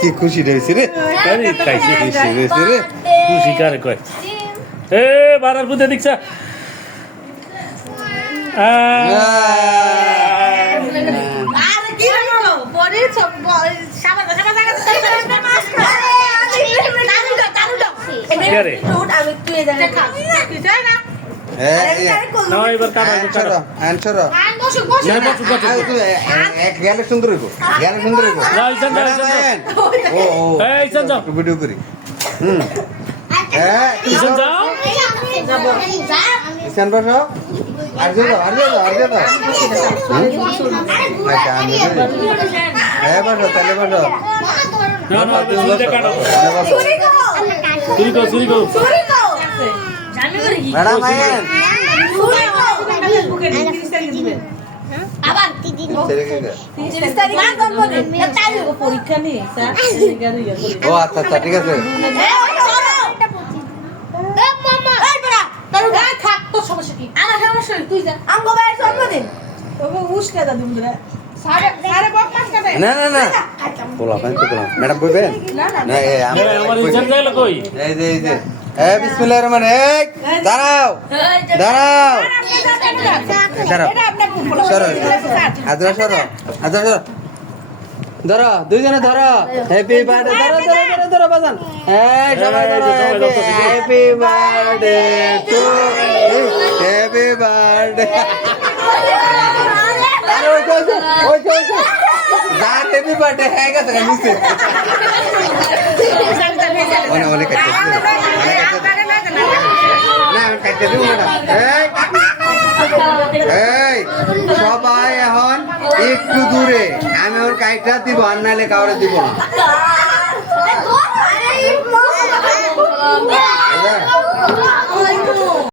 কি খুশি রয়েছে রে খাইছে খুশি রয়েছে রে খুশি কারে কয় এ বারার পুঁতে দেখছা সুন্দর ভিডিও করি ঈশান বসো আর যাও হ্যাঁ বসো তাহলে বসো ম্যাডাম আয়েন ও আচ্ছা আচ্ছা ঠিক আছে না না না বলা ম্যাডাম বলবেন এই যে বিসমিল্লাহির রহমানির রহিম দাঁড়াও ধরো দুইজনে ধরো হ্যাপি বার্থডে ধরো বাজান happy birthday to happy birthday happy birthday হয়ে গেছে নিচে অনেক সবাই এখন একটু দূরে আমি ওর কাইটটা দিব আর নাইলে কাউরে দিব না